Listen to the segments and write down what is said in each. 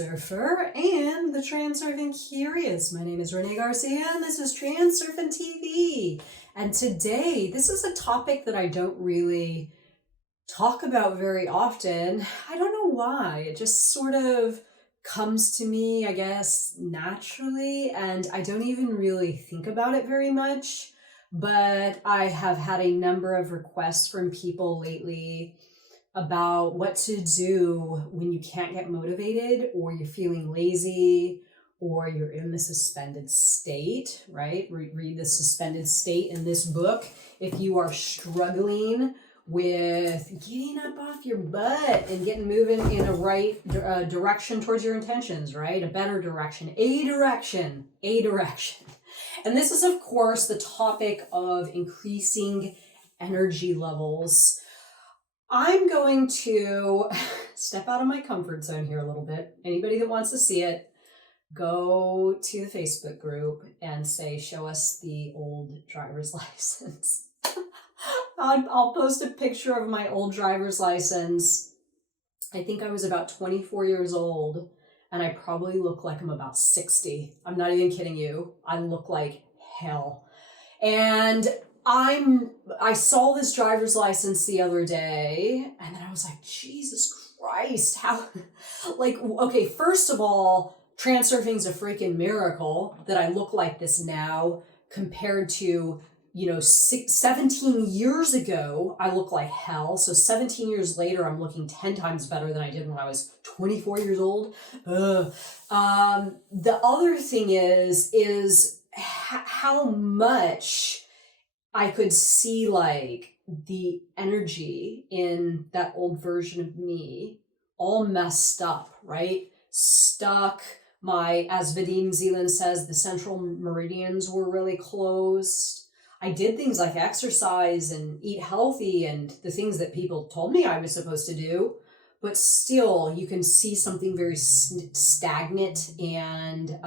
Transurfer and the Transurfing Curious. My name is Renee Garcia and this is TransurfingTV. And today, this is a topic that I don't really talk about very often. I don't know why. It just sort of comes to me, I guess, naturally, and I don't even really think about it very much. But I have had a number of requests from people lately about what to do when you can't get motivated, or you're feeling lazy, or you're in the suspended state, right? Read the suspended state in this book. If you are struggling with getting up off your butt and getting moving in a right direction towards your intentions, right? A better direction, a direction. And this is, of course, the topic of increasing energy levels. I'm going to step out of my comfort zone here a little bit. Anybody that wants to see it, go to the Facebook group and say, show us the old driver's license. I'll post a picture of my old driver's license. I think I was about 24 years old, and I probably look like I'm about 60. I'm not even kidding you. I look like hell. And I saw this driver's license the other day, and then I was like, Jesus Christ, how, like, okay, first of all, transurfing's a freaking miracle that I look like this now compared to, 17 years ago, I look like hell. So 17 years later, I'm looking 10 times better than I did when I was 24 years old. The other thing is how much I could see like the energy in that old version of me all messed up, right? Stuck. As Vadim Zeland says, the central meridians were really closed. I did things like exercise and eat healthy and the things that people told me I was supposed to do, but still you can see something very stagnant and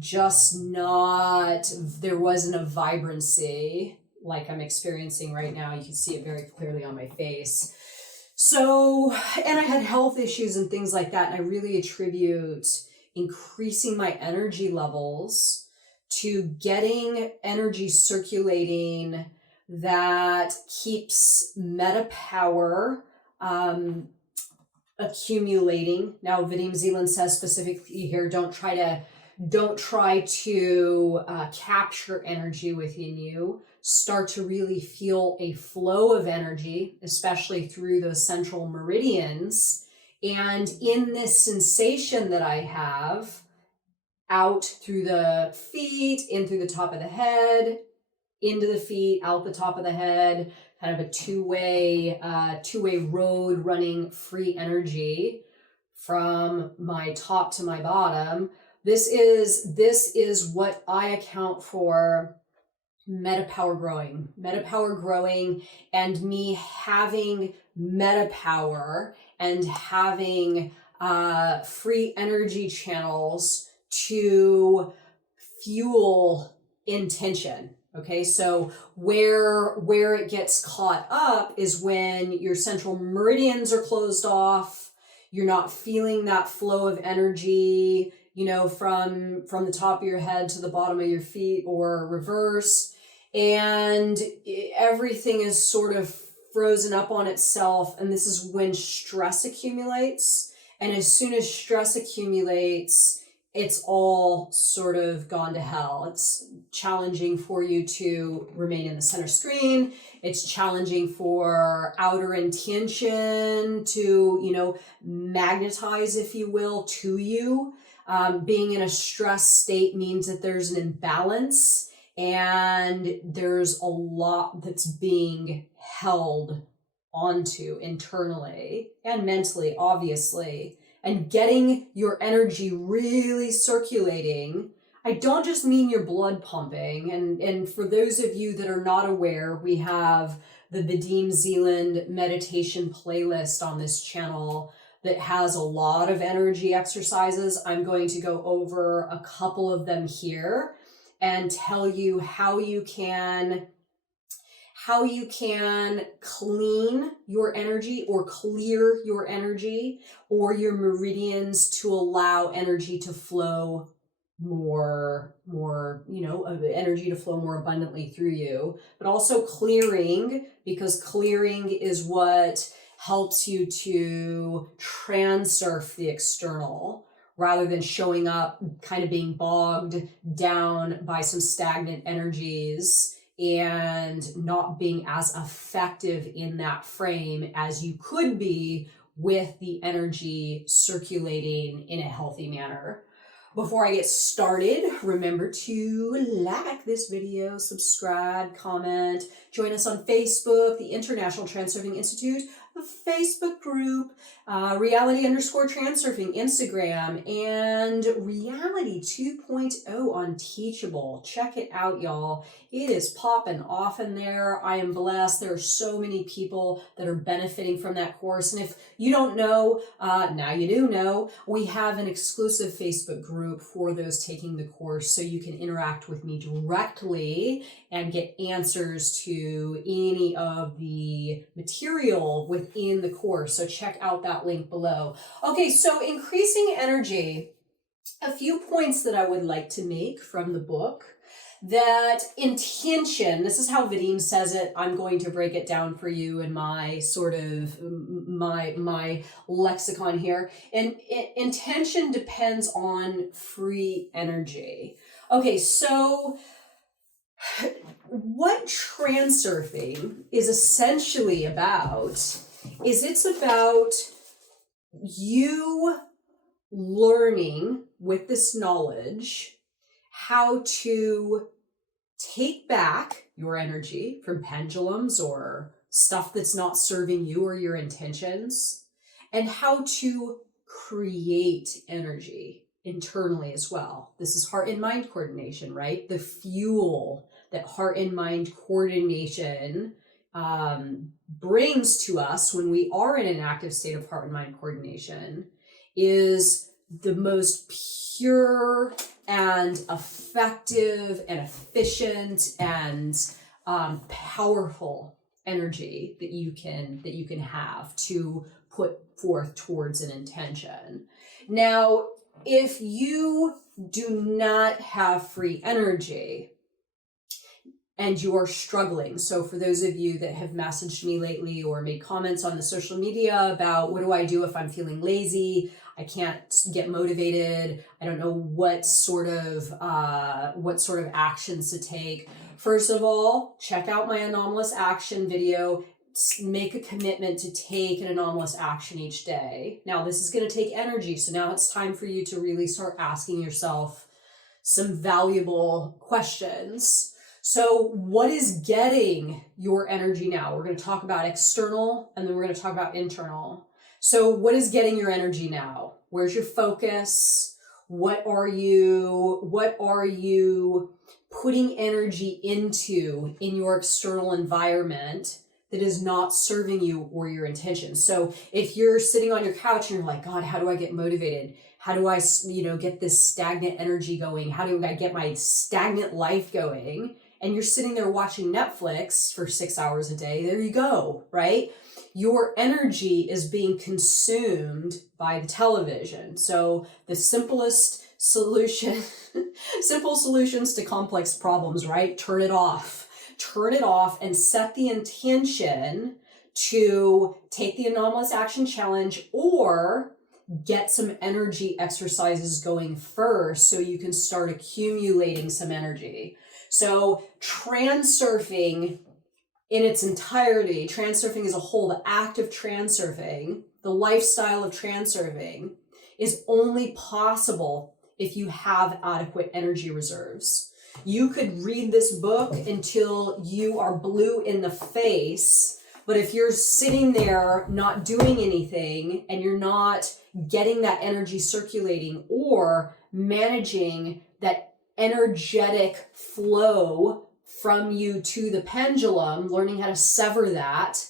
just not, there wasn't a vibrancy like I'm experiencing right now. You can see it very clearly on my face. So, and I had health issues and things like that. And I really attribute increasing my energy levels to getting energy circulating that keeps meta power accumulating. Now, Vadim Zeland says specifically here, don't try to capture energy within you. Start to really feel a flow of energy, especially through those central meridians. And in this sensation that I have, out through the feet, in through the top of the head, into the feet, out the top of the head, kind of a two-way road running free energy from my top to my bottom. This is what I account for meta power growing, and me having meta power and having free energy channels to fuel intention. Okay, so where it gets caught up is when your central meridians are closed off, you're not feeling that flow of energy, from the top of your head to the bottom of your feet or reverse, and everything is sort of frozen up on itself. And this is when stress accumulates. And as soon as stress accumulates, it's all sort of gone to hell. It's challenging for you to remain in the center screen. It's challenging for outer intention to, magnetize, if you will, to you. Being in a stress state means that there's an imbalance and there's a lot that's being held onto internally and mentally, obviously. And getting your energy really circulating, I don't just mean your blood pumping. And for those of you that are not aware, we have the Vadim Zeland meditation playlist on this channel that has a lot of energy exercises. I'm going to go over a couple of them here and tell you how you can how you can clean your energy or clear your energy or your meridians to allow energy to flow more, energy to flow more abundantly through you, but also clearing, because clearing is what helps you to transurf the external rather than showing up kind of being bogged down by some stagnant energies and not being as effective in that frame as you could be with the energy circulating in a healthy manner. Before I get started, remember to like this video, subscribe, comment, join us on Facebook, the International Transurfing Institute, the Facebook group, reality_transurfing Instagram, and Reality 2.0 on Teachable. Check it out, y'all. It is popping off in there. I am blessed. There are so many people that are benefiting from that course. And if you don't know, now you do know, we have an exclusive Facebook group for those taking the course, so you can interact with me directly and get answers to any of the material within the course. So check out that link below. Okay, so increasing energy, a few points that I would like to make from the book. That intention, this is how Vadim says it. I'm going to break it down for you in my sort of my lexicon here. And intention depends on free energy. Okay, so what transurfing is essentially about is it's about you learning with this knowledge how to take back your energy from pendulums or stuff that's not serving you or your intentions, and how to create energy internally as well. This is heart and mind coordination, right? The fuel that heart and mind coordination brings to us when we are in an active state of heart and mind coordination is the most pure and effective and efficient and powerful energy that you can have to put forth towards an intention. Now, if you do not have free energy and you are struggling, so for those of you that have messaged me lately or made comments on the social media about what do I do if I'm feeling lazy, I can't get motivated, I don't know what sort of actions to take. First of all, check out my anomalous action video. Make a commitment to take an anomalous action each day. Now, this is going to take energy, so now it's time for you to really start asking yourself some valuable questions. So what is getting your energy now? We're going to talk about external, and then we're going to talk about internal. So what is getting your energy now? Where's your focus? What are you putting energy into in your external environment that is not serving you or your intentions? So if you're sitting on your couch and you're like, God, how do I get motivated? How do I, get this stagnant energy going? How do I get my stagnant life going? And you're sitting there watching Netflix for 6 hours a day, there you go, right? Your energy is being consumed by the television. So the simplest solution, simple solutions to complex problems, right? Turn it off. Turn it off and set the intention to take the anomalous action challenge or get some energy exercises going first so you can start accumulating some energy. So transurfing in its entirety, transurfing as a whole, the act of transurfing, the lifestyle of transurfing is only possible if you have adequate energy reserves. You could read this book until you are blue in the face, but if you're sitting there not doing anything and you're not getting that energy circulating or managing that energetic flow from you to the pendulum, learning how to sever that,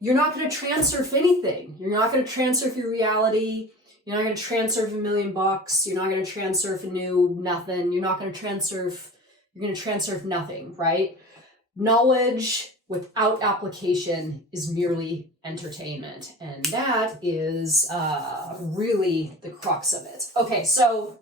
you're not going to transurf anything. You're not going to transurf your reality. You're not going to transurf $1 million. You're not going to transurf a new nothing. You're not going to transurf. You're going to transurf nothing, right? Knowledge without application is merely entertainment. And that is really the crux of it. Okay, so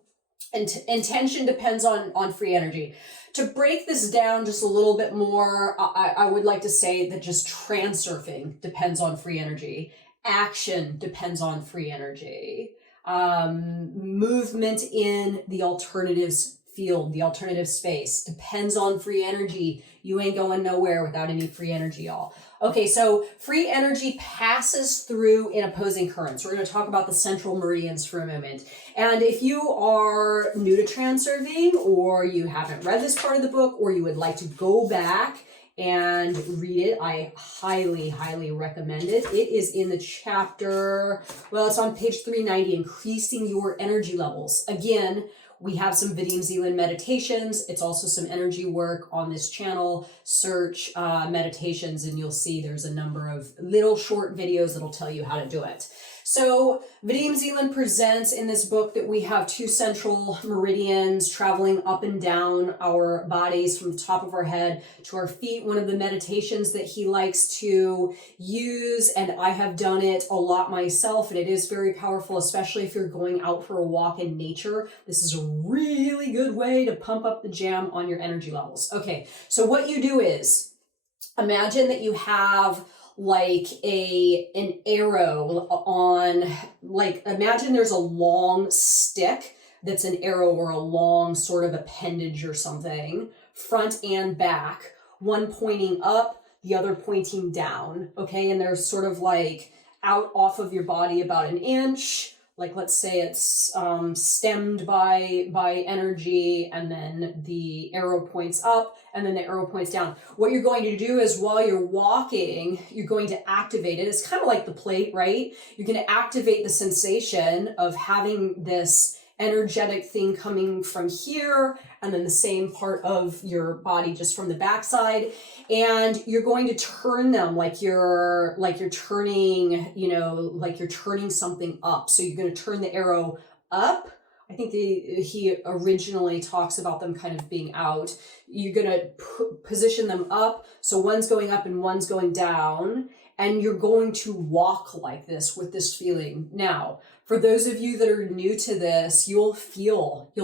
intention depends on free energy. To break this down just a little bit more, I would like to say that just transurfing depends on free energy. Action depends on free energy. Movement in the alternatives field, the alternative space, depends on free energy. You ain't going nowhere without any free energy, y'all. Okay, so free energy passes through in opposing currents. We're going to talk about the central meridians for a moment. And if you are new to transurfing, or you haven't read this part of the book, or you would like to go back and read it, I highly, highly recommend it. It is in the chapter, well, it's on page 390, Increasing Your Energy Levels. Again, we have some Vadim Zeland meditations. It's also some energy work on this channel. Search meditations and you'll see there's a number of little short videos that'll tell you how to do it. So Vadim Zeland presents in this book that we have two central meridians traveling up and down our bodies from the top of our head to our feet. One of the meditations that he likes to use, and I have done it a lot myself, and it is very powerful, especially if you're going out for a walk in nature. This is a really good way to pump up the jam on your energy levels. Okay, so what you do is imagine that you have like an arrow on, like, imagine there's a long stick that's an arrow or a long sort of appendage or something, front and back, one pointing up, the other pointing down, okay? And they're sort of like out off of your body about an inch. Like, let's say it's stemmed by energy, and then the arrow points up, and then the arrow points down. What you're going to do is, while you're walking, you're going to activate it. It's kind of like the plate, right? You're going to activate the sensation of having this energetic thing coming from here, and then the same part of your body just from the backside. And you're going to turn them like you're turning, like you're turning something up. So you're going to turn the arrow up. I think he originally talks about them kind of being out. You're going to position them up. So one's going up and one's going down. And you're going to walk like this with this feeling. Now, for those of you that are new to this, you'll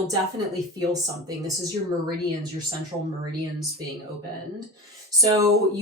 definitely feel something. This is your meridians, your central meridians being opened. So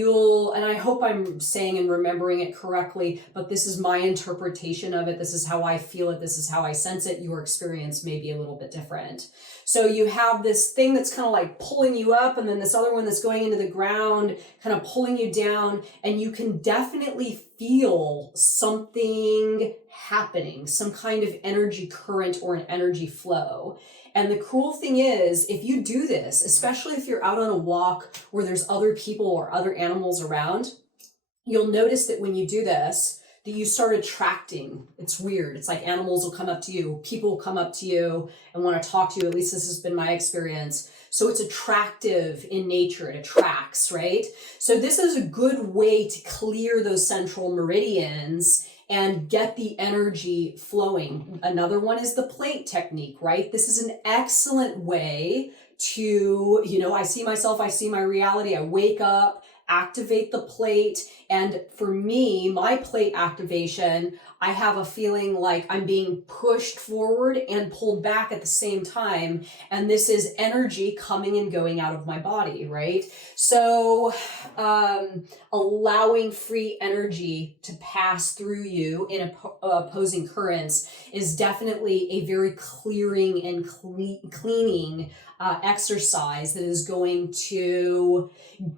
and I hope I'm saying and remembering it correctly, but this is my interpretation of it. This is how I feel it. This is how I sense it. Your experience may be a little bit different. So you have this thing that's kind of like pulling you up, and then this other one that's going into the ground, kind of pulling you down, and you can definitely feel something happening, some kind of energy current or an energy flow. And the cool thing is, if you do this, especially if you're out on a walk where there's other people or other animals around, you'll notice that when you do this, that you start attracting. It's weird. It's like animals will come up to you, people will come up to you and want to talk to you. At least this has been my experience. So it's attractive in nature. It attracts, right? So this is a good way to clear those central meridians and get the energy flowing. Another one is the plate technique, right? This is an excellent way to, I see myself, I see my reality, I wake up, activate the plate. And for me, my plate activation, I have a feeling like I'm being pushed forward and pulled back at the same time. And this is energy coming and going out of my body, right? So allowing free energy to pass through you in opposing currents is definitely a very clearing and cleaning exercise that is going to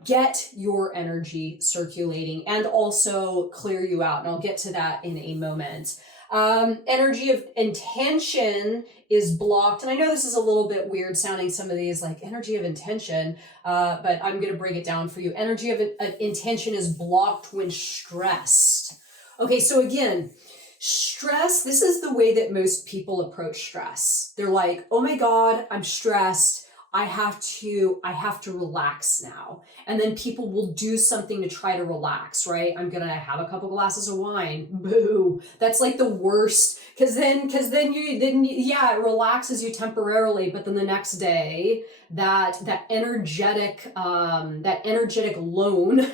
get your energy circulating and also clear you out. And I'll get to that in a moment. Energy of intention is blocked. And I know this is a little bit weird sounding, some of these, like energy of intention, but I'm going to break it down for you. Energy of intention is blocked when stressed. Okay, so again, stress, this is the way that most people approach stress. They're like, oh my God, I'm stressed. I have to relax now. And then people will do something to try to relax, right? I'm going to have a couple glasses of wine. Boo. That's like the worst. Cause then it relaxes you temporarily, but then the next day that energetic loan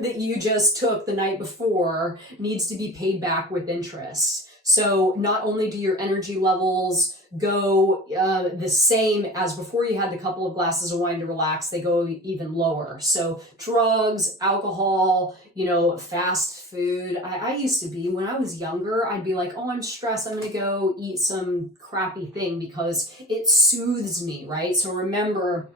that you just took the night before needs to be paid back with interest. So not only do your energy levels go the same as before you had the couple of glasses of wine to relax, they go even lower. So drugs, alcohol, fast food. I used to be, when I was younger, I'd be like, oh, I'm stressed, I'm going to go eat some crappy thing because it soothes me, right? So remember,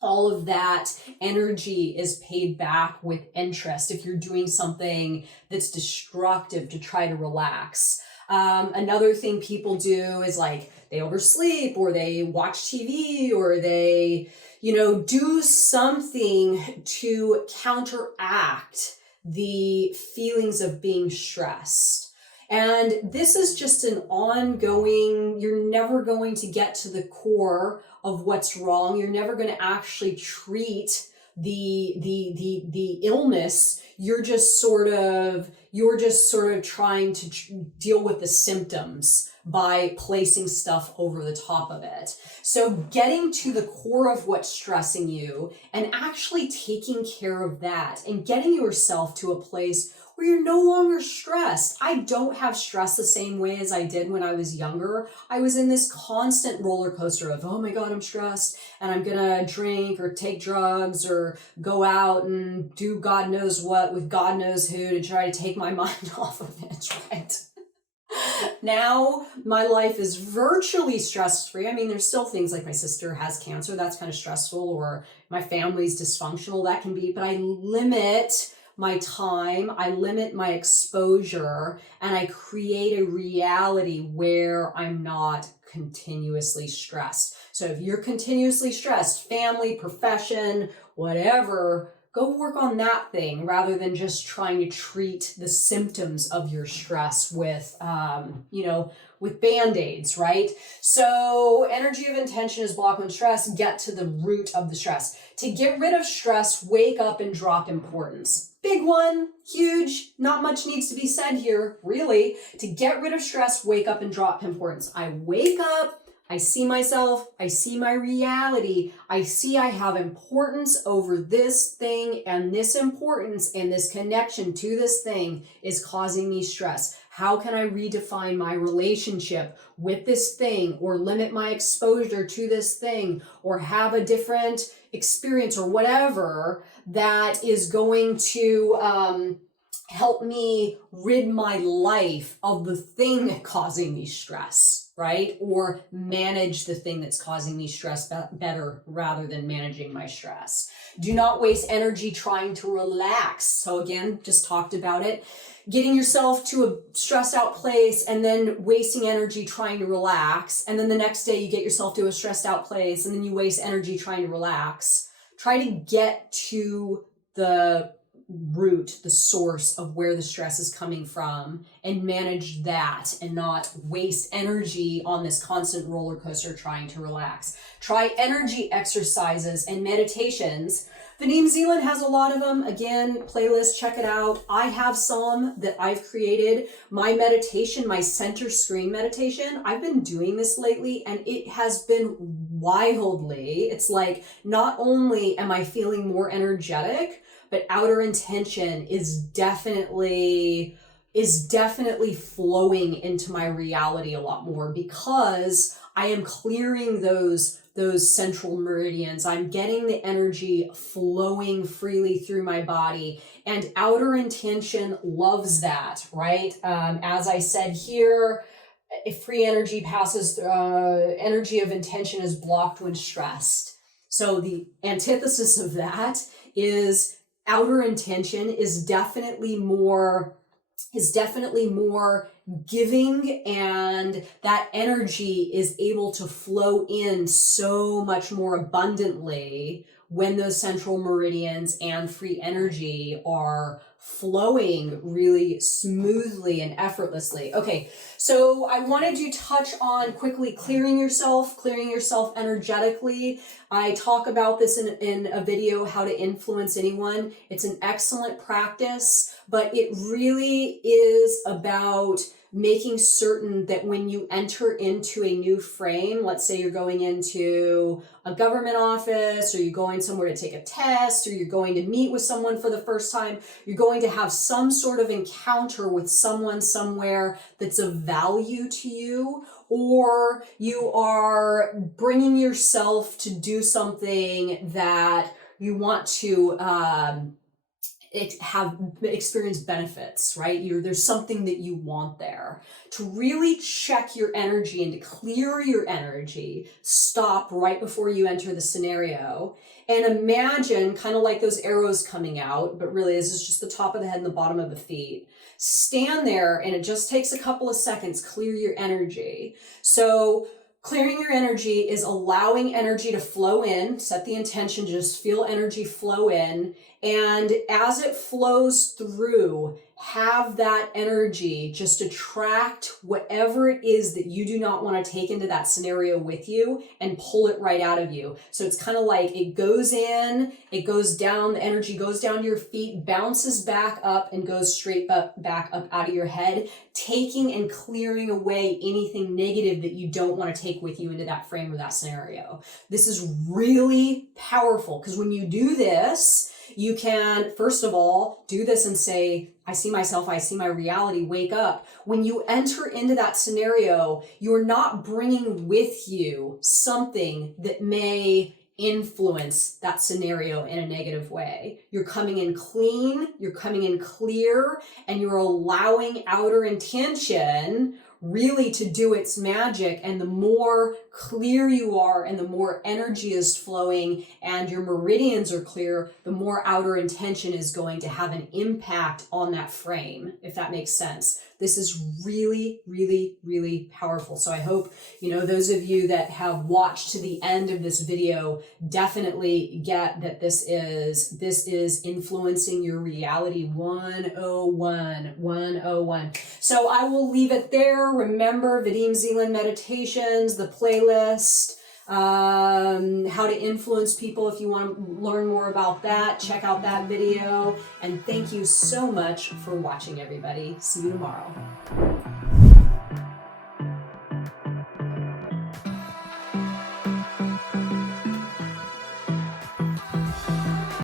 all of that energy is paid back with interest if you're doing something that's destructive to try to relax. Another thing people do is like they oversleep, or they watch TV, or they, do something to counteract the feelings of being stressed. And this is just an ongoing, you're never going to get to the core of what's wrong. You're never going to actually treat the illness. You're just sort of trying to deal with the symptoms by placing stuff over the top of it. So getting to the core of what's stressing you and actually taking care of that and getting yourself to a place where you're no longer stressed. I don't have stress the same way as I did when I was younger. I was in this constant roller coaster of, oh my God, I'm stressed and I'm gonna drink or take drugs or go out and do God knows what with God knows who to try to take my mind off of it, right? Now my life is virtually stress-free. I mean, there's still things like my sister has cancer, that's kind of stressful, or my family's dysfunctional, that can be, but I limit my time, I limit my exposure, and I create a reality where I'm not continuously stressed. So if you're continuously stressed, family, profession, whatever, go work on that thing rather than just trying to treat the symptoms of your stress with, with Band-Aids, right? So energy of intention is blocked when stress. Get to the root of the stress. To get rid of stress, wake up and drop importance. Big one, huge, not much needs to be said here, really. To get rid of stress, wake up and drop importance. I wake up, I see myself, I see my reality, I see I have importance over this thing, and this importance and this connection to this thing is causing me stress. How can I redefine my relationship with this thing, or limit my exposure to this thing, or have a different experience or whatever that is going to help me rid my life of the thing causing me stress, right? Or manage the thing that's causing me stress better rather than managing my stress. Do not waste energy trying to relax. So again, just talked about it. Getting yourself to a stressed out place and then wasting energy trying to relax. And then the next day you get yourself to a stressed out place and then you waste energy trying to relax. Try to get to the root, the source of where the stress is coming from, and manage that and not waste energy on this constant roller coaster trying to relax. Try energy exercises and meditations. Vadim Zeland has a lot of them. Again, playlist, check it out. I have some that I've created. My meditation, my center screen meditation, I've been doing this lately and it has been wildly, it's like not only am I feeling more energetic, but outer intention is definitely flowing into my reality a lot more because I am clearing those central meridians. I'm getting the energy flowing freely through my body, and outer intention loves that, right? As I said here, if free energy passes, energy of intention is blocked when stressed. So the antithesis of that is outer intention is definitely more giving, and that energy is able to flow in so much more abundantly when those central meridians and free energy are flowing really smoothly and effortlessly. Okay, so I wanted to touch on quickly clearing yourself energetically. I talk about this in a video, How to Influence Anyone. It's an excellent practice, but it really is about making certain that when you enter into a new frame, let's say you're going into a government office, or you're going somewhere to take a test, or you're going to meet with someone for the first time, you're going to have some sort of encounter with someone somewhere that's of value to you, or you are bringing yourself to do something that you want to experience benefits, right? There's something that you want there. To really check your energy and to clear your energy, stop right before you enter the scenario and imagine, kind of like those arrows coming out, but really this is just the top of the head and the bottom of the feet. Stand there, and it just takes a couple of seconds. Clear your energy. So clearing your energy is allowing energy to flow in. Set the intention, just feel energy flow in. And as it flows through, have that energy just attract whatever it is that you do not want to take into that scenario with you and pull it right out of you. So it's kind of like it goes in, it goes down, the energy goes down to your feet, bounces back up, and goes straight back up out of your head, taking and clearing away anything negative that you don't want to take with you into that frame or that scenario. This is really powerful, because when you do this, you can, first of all, do this and say, I see myself, I see my reality, wake up. When you enter into that scenario, you're not bringing with you something that may influence that scenario in a negative way. You're coming in clean, you're coming in clear, and you're allowing outer intention really to do its magic. And the more clear you are and the more energy is flowing and your meridians are clear, the more outer intention is going to have an impact on that frame, if that makes sense. This is really, really, really powerful. So I hope, those of you that have watched to the end of this video definitely get that this is influencing your reality 101. So I will leave it there. Remember Vadim Zeland meditations, the playlist, how to influence people. If you want to learn more about that, check out that video. And thank you so much for watching, everybody. See you tomorrow.